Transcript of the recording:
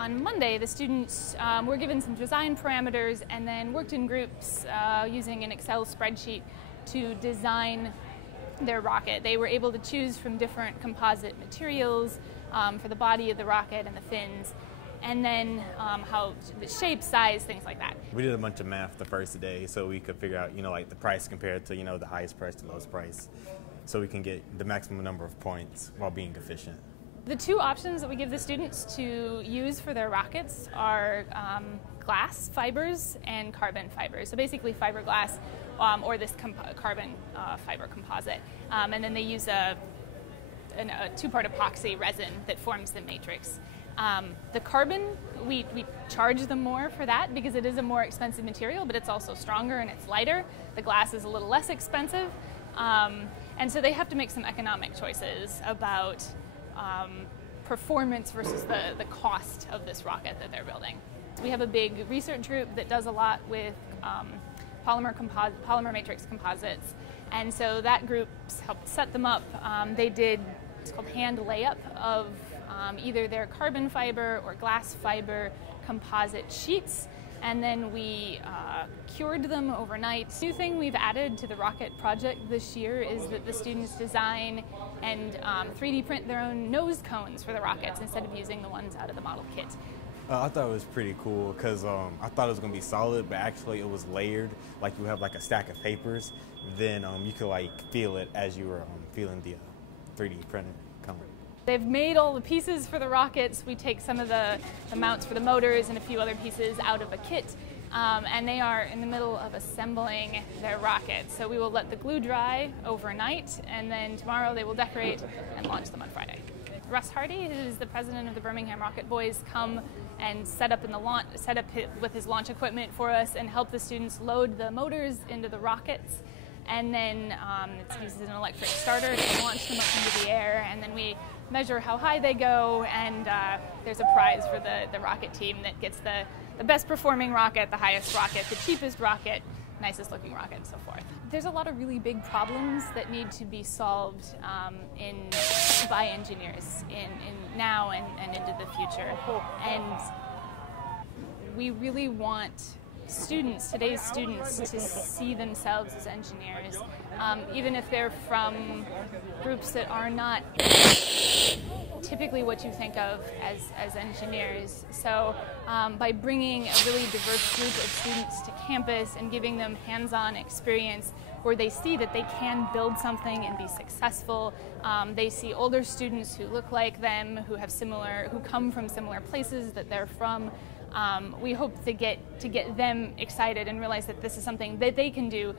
On Monday, the students were given some design parameters and then worked in groups using an Excel spreadsheet to design their rocket. They were able to choose from different composite materials for the body of the rocket and the fins, and then how the shape, size, things like that. We did a bunch of math the first day so we could figure out, like the price compared to, the highest price to lowest price, so we can get the maximum number of points while being efficient. The two options that we give the students to use for their rockets are glass fibers and carbon fibers. So basically fiberglass or this carbon fiber composite. And then they use a two-part epoxy resin that forms the matrix. The carbon, we charge them more for that because it is a more expensive material, but it's also stronger and it's lighter. The glass is a little less expensive. And so they have to make some economic choices about performance versus the cost of this rocket that they're building. We have a big research group that does a lot with polymer matrix composites, and so that group helped set them up. They did, it's called hand layup of either their carbon fiber or glass fiber composite sheets, and then we cured them overnight. New thing we've added to the rocket project this year is that the students design and 3D print their own nose cones for the rockets instead of using the ones out of the model kit. I thought it was pretty cool because I thought it was going to be solid, but actually it was layered. Like you have like a stack of papers, then you could like feel it as you were feeling the 3D printed cone. They've made all the pieces for the rockets. We take some of the mounts for the motors and a few other pieces out of a kit, and they are in the middle of assembling their rockets. So we will let the glue dry overnight, and then tomorrow they will decorate and launch them on Friday. Russ Hardy, who is the president of the Birmingham Rocket Boys, come and set up with his launch equipment for us and help the students load the motors into the rockets. And then it uses an electric starter to launch them up into the air, and then we measure how high they go, and there's a prize for the rocket team that gets the best performing rocket, the highest rocket, the cheapest rocket, nicest looking rocket, and so forth. There's a lot of really big problems that need to be solved by engineers in now and into the future. And we really want today's students, to see themselves as engineers, even if they're from groups that are not typically what you think of as engineers. So by bringing a really diverse group of students to campus and giving them hands-on experience where they see that they can build something and be successful, they see older students who look like them, who come from similar places that they're from. We hope to get them excited and realize that this is something that they can do